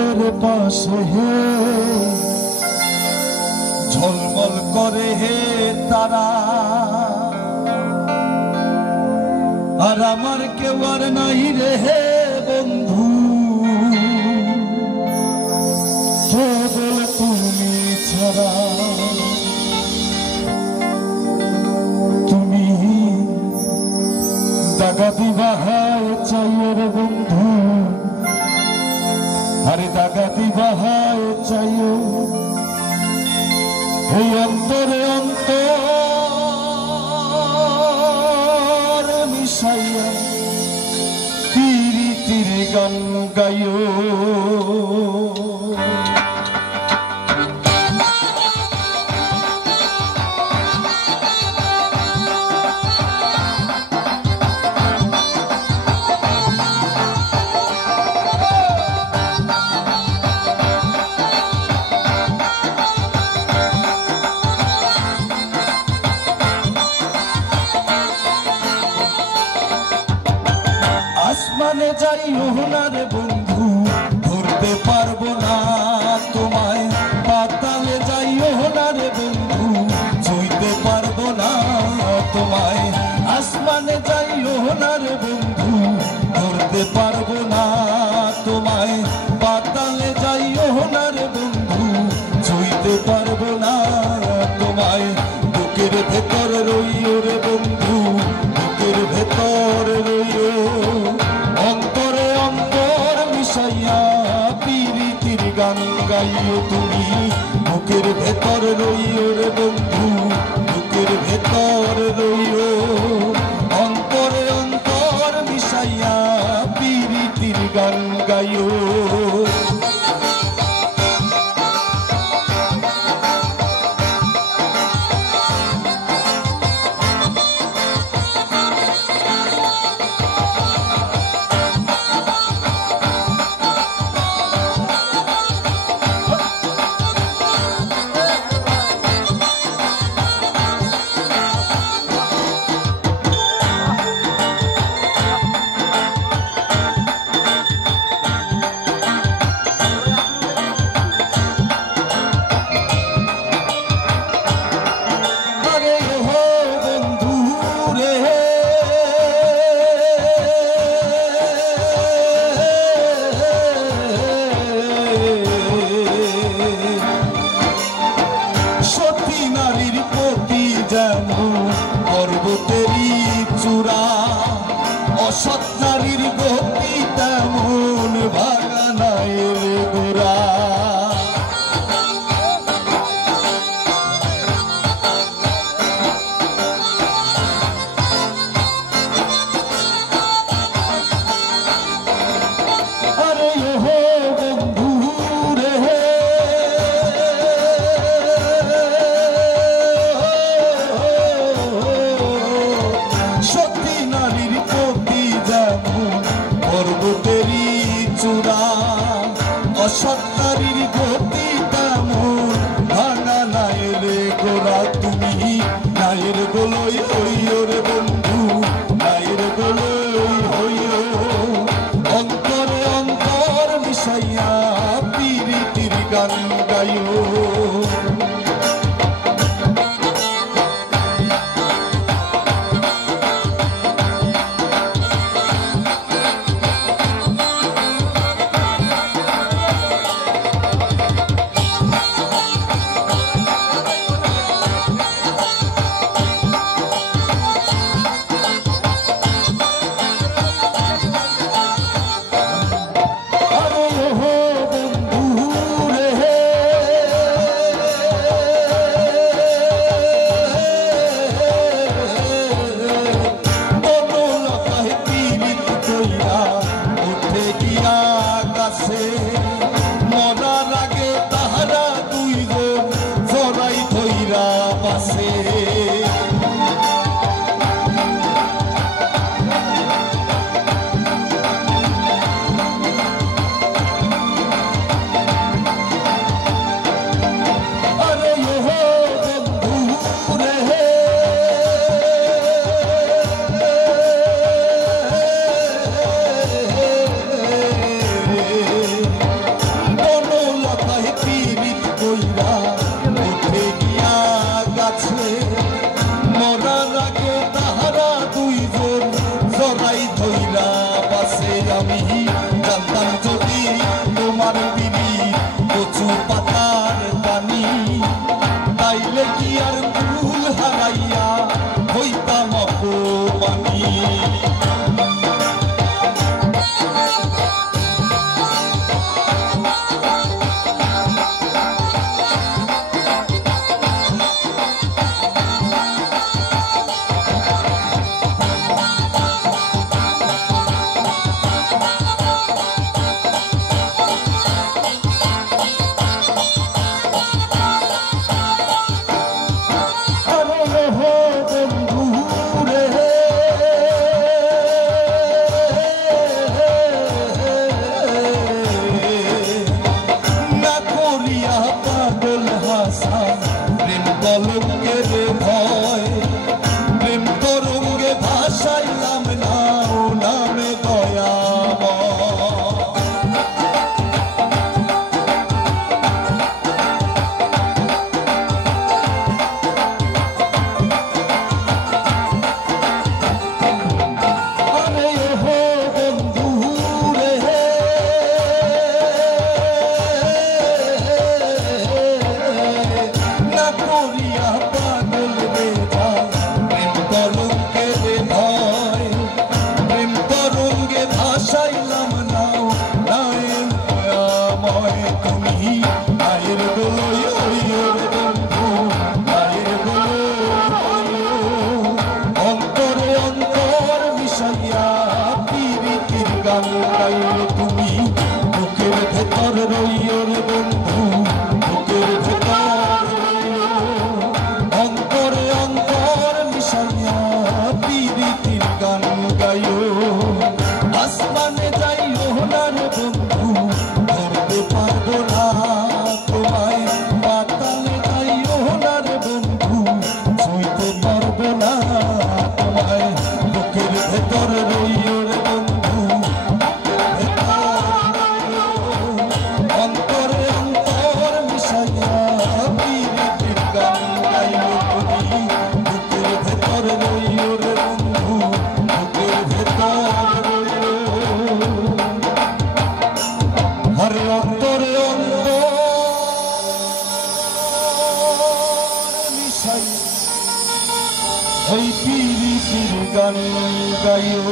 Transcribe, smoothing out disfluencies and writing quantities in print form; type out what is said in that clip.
চাঁদের পাশে হে ঝলমল করে হে তারা, আর আমার কেউ আর নাই রে হে বন্ধু, কেবল তুমি ছাড়া। তুমি দাগা দিবা হায় চাইয়ের বন্ধু, আরে দাগা দিবা হায় চাইও এই অন্তরে অন্তর মিশাইয়া প্রীতির গান গাইও। আসমানে যাইও না রে বন্ধু, ধরতে পারবো না তোমায়, পাতালে যাইও না রে বন্ধু, ছুঁইতে পারবো না তোমায়। আসমানে যাইও না রে বন্ধু, ধরতে পারবো না তোমায়, পাতালে যাইও না রে বন্ধু, ছুঁইতে পারবো না তোমায়। বুকের ভেতর রইও রে বন্ধু, বুকের ভেতর রইও, অন্তরে অন্তর মিশাইয়া প্রীতির গান গাইও তুমি। বুকের ভেতর রইও রে বন্ধু, বুকের ভেতর রইও, অন্তরে অন্তর মিশাইয়া প্রীতির গান গাইও। সতী নারীর প্রতি যেমন পর্বতেরই চূড়া, অসৎ নারীর গতি তেমন বাগানায়ের গোড়া। আরে ওহো বন্ধু রে, সতী নারীর প্রতি যেমন আশায় এই পীড়িতির গান গাইও।